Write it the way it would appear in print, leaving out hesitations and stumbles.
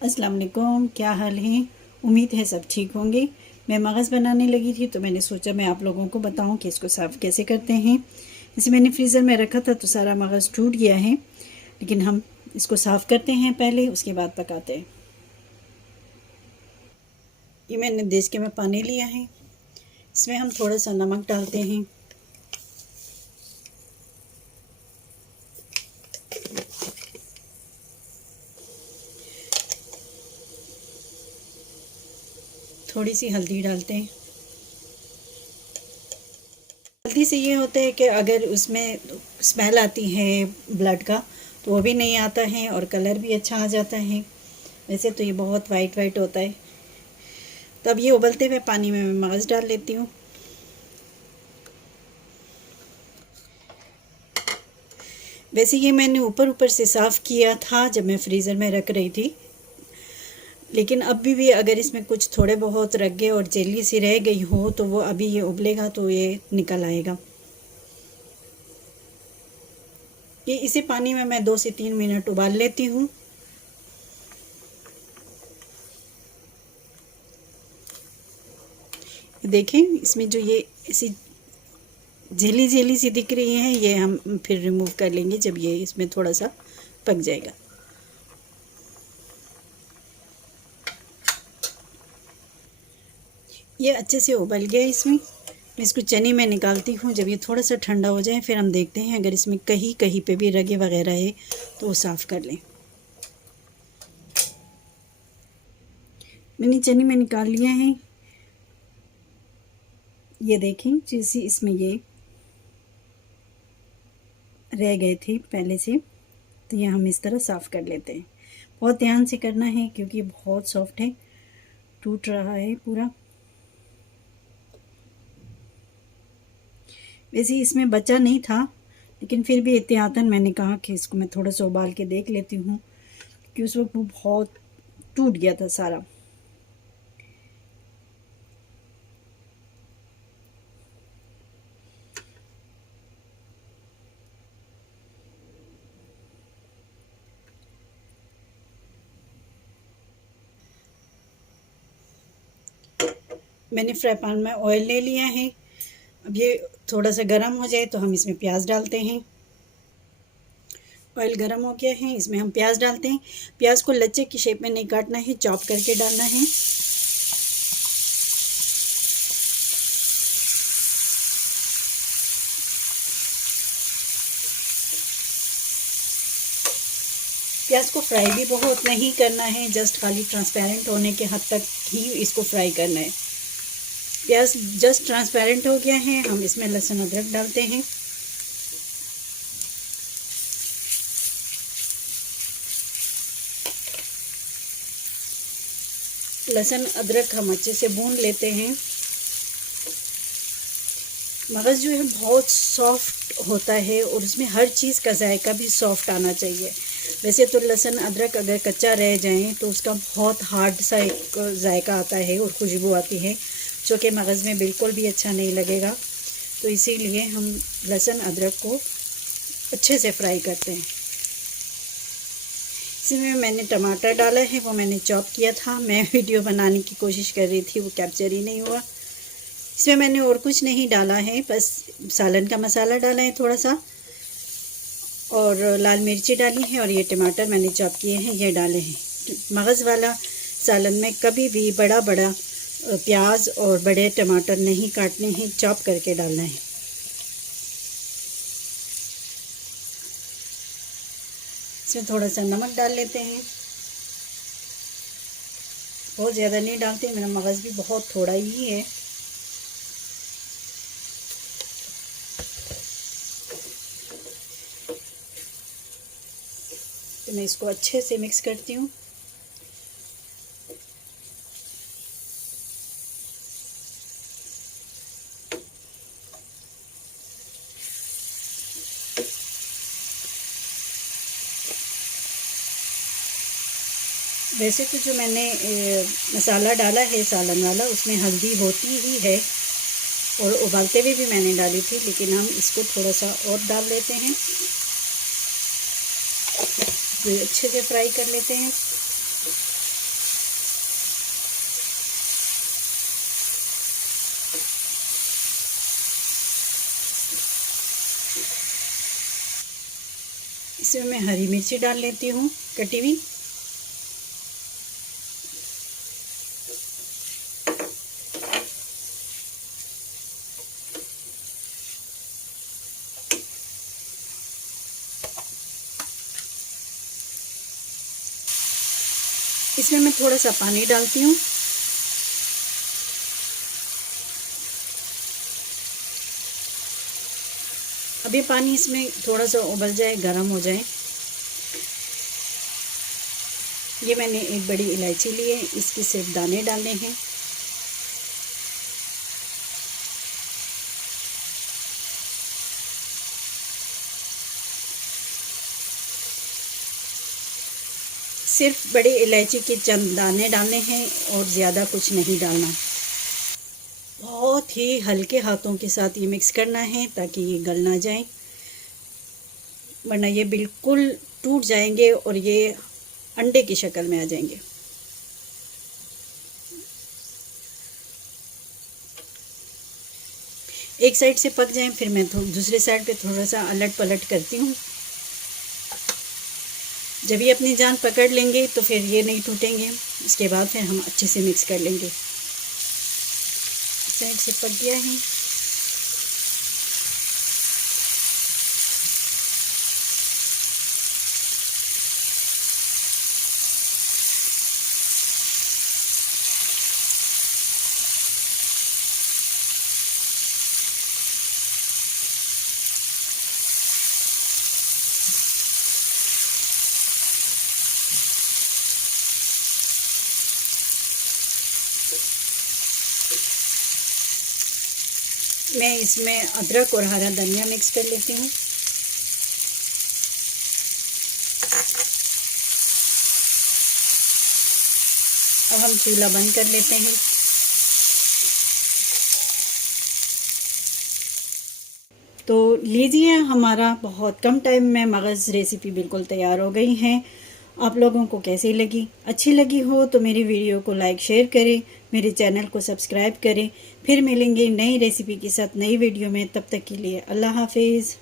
अस्सलाम वालेकुम, क्या हाल है। उम्मीद है सब ठीक होंगे। मैं मगज़ बनाने लगी थी तो मैंने सोचा मैं आप लोगों को बताऊं कि इसको साफ़ कैसे करते हैं। इसे मैंने फ्रीज़र में रखा था तो सारा मगज़ टूट गया है, लेकिन हम इसको साफ़ करते हैं पहले, उसके बाद पकाते हैं। ये मैंने देश के में पानी लिया है, इसमें हम थोड़ा सा नमक डालते हैं, थोड़ी सी हल्दी डालते हैं। हल्दी से ये होता है कि अगर उसमें स्मेल आती है ब्लड का तो वो भी नहीं आता है और कलर भी अच्छा आ जाता है। वैसे तो ये बहुत वाइट वाइट होता है। तो अब ये उबलते हुए पानी में मैं मगज़ डाल लेती हूँ। वैसे ये मैंने ऊपर ऊपर से साफ़ किया था जब मैं फ्रीज़र में रख रही थी, लेकिन अभी भी अगर इसमें कुछ थोड़े बहुत रगे और जेली सी रह गई हो तो वो अभी ये उबलेगा तो ये निकल आएगा। ये इसी पानी में मैं 2 से 3 मिनट उबाल लेती हूँ। देखें इसमें जो ये ऐसी जेली जेली सी दिख रही है, ये हम फिर रिमूव कर लेंगे जब ये इसमें थोड़ा सा पक जाएगा। ये अच्छे से उबल गया। इसमें इसको चने में निकालती हूँ। जब ये थोड़ा सा ठंडा हो जाए फिर हम देखते हैं अगर इसमें कहीं कहीं पे भी रगे वगैरह है तो वो साफ़ कर लें। मैंने चने में निकाल लिया है। ये देखें जैसे इसमें ये रह गए थे पहले से, तो ये हम इस तरह साफ़ कर लेते हैं। बहुत ध्यान से करना है क्योंकि बहुत सॉफ्ट है, टूट रहा है पूरा। वैसे इसमें बचा नहीं था, लेकिन फिर भी एहतियातन मैंने कहा कि इसको मैं थोड़ा सा उबाल के देख लेती हूँ, कि उस वक्त वो बहुत टूट गया था सारा। मैंने फ्राई पैन में ऑयल ले लिया है। अब ये थोड़ा सा गर्म हो जाए तो हम इसमें प्याज डालते हैं। ऑयल गर्म हो गया है, इसमें हम प्याज डालते हैं। प्याज को लच्छे की शेप में नहीं काटना है, चॉप करके डालना है। प्याज को फ्राई भी बहुत नहीं करना है, जस्ट खाली ट्रांसपेरेंट होने के हद तक ही इसको फ्राई करना है। प्याज जस्ट ट्रांसपेरेंट हो गया है, हम इसमें लहसुन अदरक डालते हैं। लहसुन अदरक हम अच्छे से भून लेते हैं। मगज़ जो है बहुत सॉफ्ट होता है और उसमें हर चीज़ का जायका भी सॉफ्ट आना चाहिए। वैसे तो लहसुन अदरक अगर कच्चा रह जाए तो उसका बहुत हार्ड सा एक जायका आता है और खुशबू आती है, जो कि मगज़ में बिल्कुल भी अच्छा नहीं लगेगा। तो इसीलिए हम लहसुन अदरक को अच्छे से फ्राई करते हैं। इसमें मैंने टमाटर डाला है, वो मैंने चॉप किया था। मैं वीडियो बनाने की कोशिश कर रही थी, वो कैप्चर ही नहीं हुआ। इसमें मैंने और कुछ नहीं डाला है, बस सालन का मसाला डाला है थोड़ा सा, और लाल मिर्ची डाली है, और ये टमाटर मैंने चॉप किए हैं ये डाले हैं। मगज़ वाला सालन में कभी भी बड़ा बड़ा प्याज और बड़े टमाटर नहीं काटने हैं, चॉप करके डालना है। इसमें थोड़ा सा नमक डाल लेते हैं, बहुत ज़्यादा नहीं डालते, मेरा मगज़ भी बहुत थोड़ा ही है। तो मैं इसको अच्छे से मिक्स करती हूँ। वैसे तो जो मैंने मसाला डाला है सालन वाला, उसमें हल्दी होती ही है और उबालते हुए भी मैंने डाली थी, लेकिन हम इसको थोड़ा सा और डाल लेते हैं, तो अच्छे से फ्राई कर लेते हैं। इसमें मैं हरी मिर्ची डाल लेती हूँ कटी हुई। इसमें मैं थोड़ा सा पानी डालती हूँ। अब ये पानी इसमें थोड़ा सा उबल जाए, गर्म हो जाए। ये मैंने एक बड़ी इलायची ली है, इसके सिर्फ दाने डालने हैं। सिर्फ बड़ी इलायची के चंद दाने डालने हैं और ज़्यादा कुछ नहीं डालना। बहुत ही हल्के हाथों के साथ ये मिक्स करना है ताकि ये गल ना जाए, वरना ये बिल्कुल टूट जाएंगे और ये अंडे की शक्ल में आ जाएंगे। एक साइड से पक जाएं, फिर मैं दूसरे साइड पे थोड़ा सा अलट पलट करती हूँ। जब ये अपनी जान पकड़ लेंगे तो फिर ये नहीं टूटेंगे। इसके बाद फिर हम अच्छे से मिक्स कर लेंगे। साइड से पक गया है। मैं इसमें अदरक और हरा धनिया मिक्स कर लेती हूँ। अब हम चूल्हा बंद कर लेते हैं। तो लीजिए, हमारा बहुत कम टाइम में मगज़ रेसिपी बिल्कुल तैयार हो गई है। आप लोगों को कैसी लगी? अच्छी लगी हो तो मेरी वीडियो को लाइक शेयर करें, मेरे चैनल को सब्सक्राइब करें। फिर मिलेंगे नई रेसिपी के साथ नई वीडियो में। तब तक के लिए अल्लाह हाफिज़।